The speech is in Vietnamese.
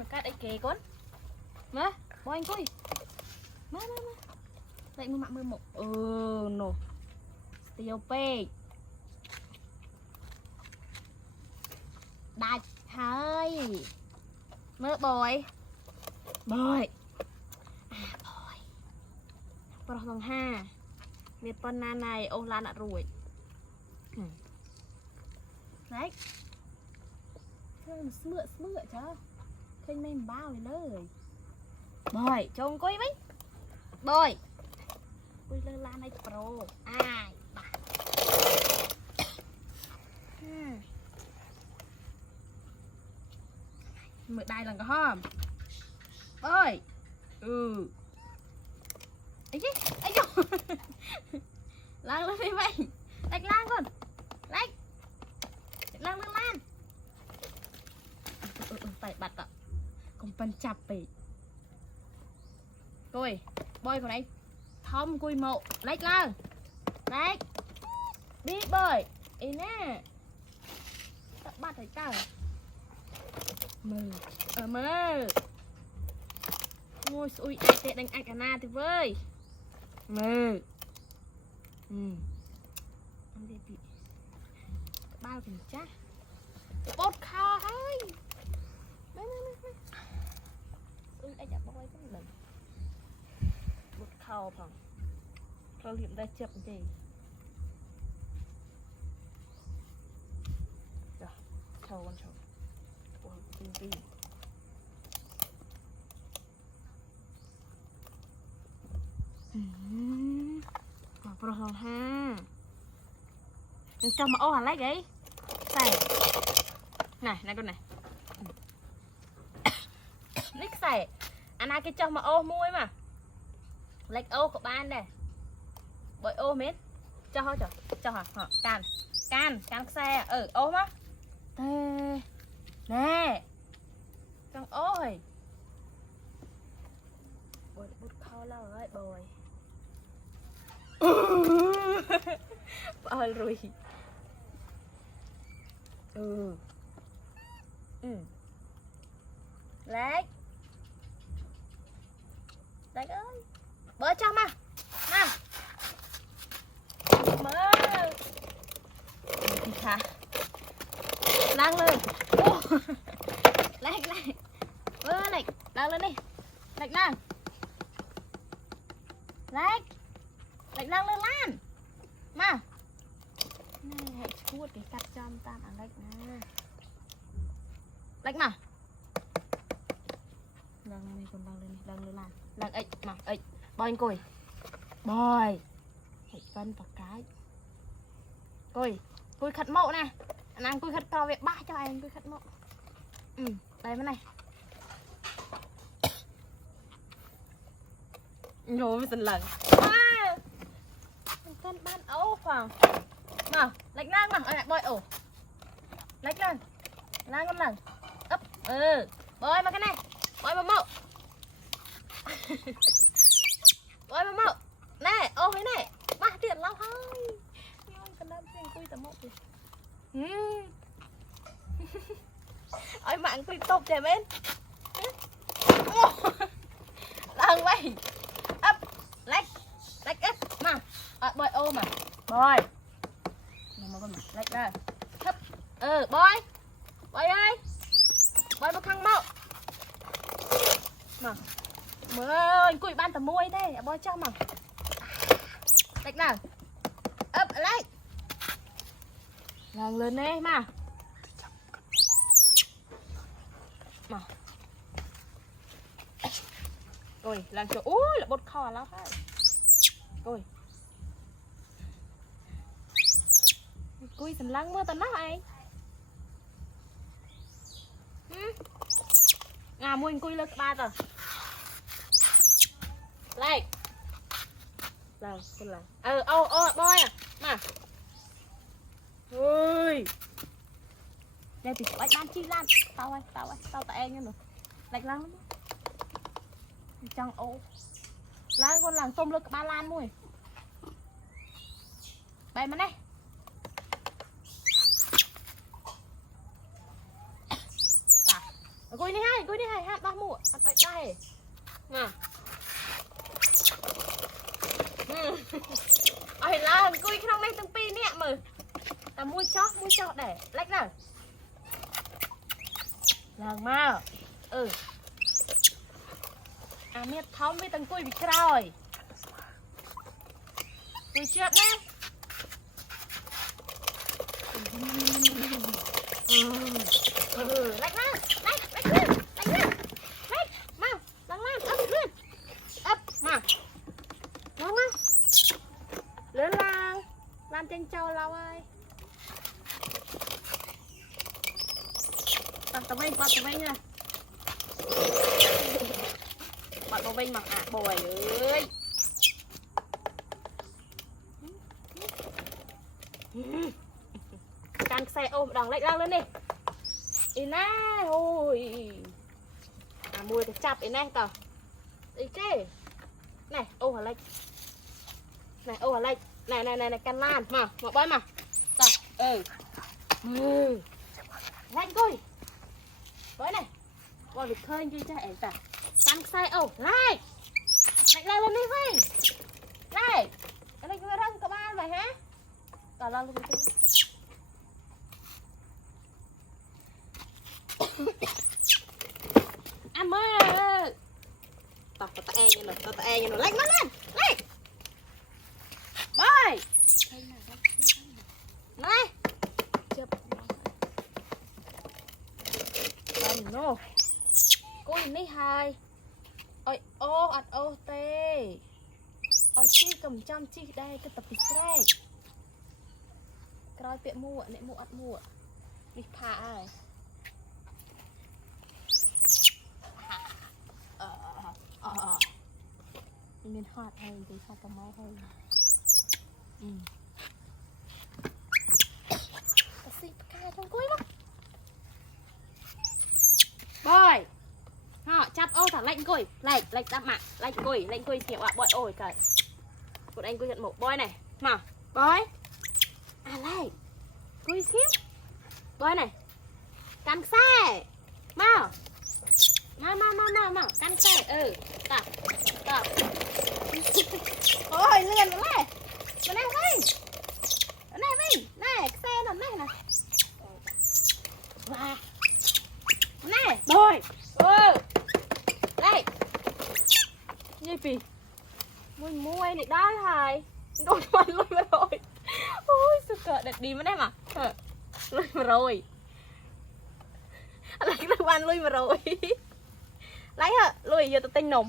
mà cắt ấy kề con má bôi anh coi má lại mua mạng mưa một nổ tiêu pe đạch hơi mưa bồi bồi bồi bằng ha miệt con na này ô lan đã rồi đấy mưa cho khinh men bao lời bồi trông coi mấy bồi ui lơ lan này pro ai bà mượn đai lần có hòm ơi ấy chứ ấy chứ lan lên đi vậy lạch lan con lạch lan lên lan phải bật ạ còn phần chập bị coi bơi còn đây thông cùi mộ lạch lan lạch biết bơi ý nè tắt bắt thấy tao mơ ngồi ui ai tệ đánh ai cả na thì với mơ ăn đi bị bao thì chắc bột kho thôi ui ai chả bôi cái đừng bột kho phòng rồi liệm ra chậm gì rồi thầu con thầu tinh tinh pro ha cho mà ô hả lấy cái xài này con này nick xài anh ai cái cho mà ô muôi mà lấy ô của bạn đây bội ô mến cho hả can xe ô má thế nè trong ôi bồi bút khâu lâu rồi bồi bồi rồi lấy ơi bơi cho mà mơ thì khá lang lên lạch lang lên đi lạch lang lang lên lan mà này hãy chuột cái cắt cho tam ăn lạch nè lạch mà lang lên còn lang lên lan ấy mà ấy bơi anh coi bơi hãy phân vào cái coi khát mộ nè anh ăn coi khát to vậy ba cho anh coi khát mộ đây bên này nhồi dần lần con ban ấu khoảng mà lạch nang mà anh lại bơi lạch lên nang con lần ấp bơi mà cái này bơi mà mộ bơi mà mộ nè ô thế này ba tiền lâu thôi con đang tiền cùi tầm mộ kìa ôi mạng cùi tộp trẻ bên lần vậy ấp lạch ấp mà bơi ô mà bơi mà con mà lạch ra thấp bơi ơi bơi một thằng mộ mà mơ ơi cùi ban tầm môi đây bơi cho mà lạch nào ấp lạch lần lên đây mà rồi làm cho ui là bột kho lắm thôi rồi cùi thành lăng mưa tao nói ai mua anh cùi lên ba rồi lại lần con lần bôi à mà ui đây thì bạch ban chi lan tao tại em nha rồi lạch lăng lắm chẳng lan con làng tôm lực ba lan mùi bày mà này Cùi đi hai hát ba mũ ăn ấy đây nè ai làm cùi cái trong này từng pi nè mờ ta mua cho để lách nào lần mà miết thống với từng cùi bị rồi cùi chết nè lách nào lách mau lăn lên ấp mà lăn lên lan trên châu lâu ơi tao vinh nha bạn tao vinh mặc bồi ơi can xe ôm đằng lách lên đi ina ôi mùi thì chập ina tao đi kê này ô hả lách này can lan mà một bói mà tao lanh coi bói này bói được khơi như cha em ta can xe ô lại lên đi vậy này cái này vừa răng các bạn vậy hả tao lên đi mơ tao e như nó lách nó lên lách bơi này chụp no cô này hai ôi ô ăn ô tê ôi chi cầm trăm chi đây cái tập stress coi tiệm mua nè mua ăn mua đi phá ai mình hot hay thì hot tao máu hơn cái gì cái trong cuối mất bơi họ chặt ô thằng lạnh cùi lạnh đắp mạng lạnh cùi thiệu ạ bội ổi cả một anh cùi nhận một bơi này mà bơi lạnh cùi xíu bơi này cắn xe mau cắn xe tập ôi liền rồi này bên này xe nó này và này bơi đây như gì mua này đó thầy đôi con lui mà rồi ôi sao cỡ đẹp đi mà đây mà lui mà rồi lấy cái ăn lui mà rồi lấy hả lui giờ tao tinh nồng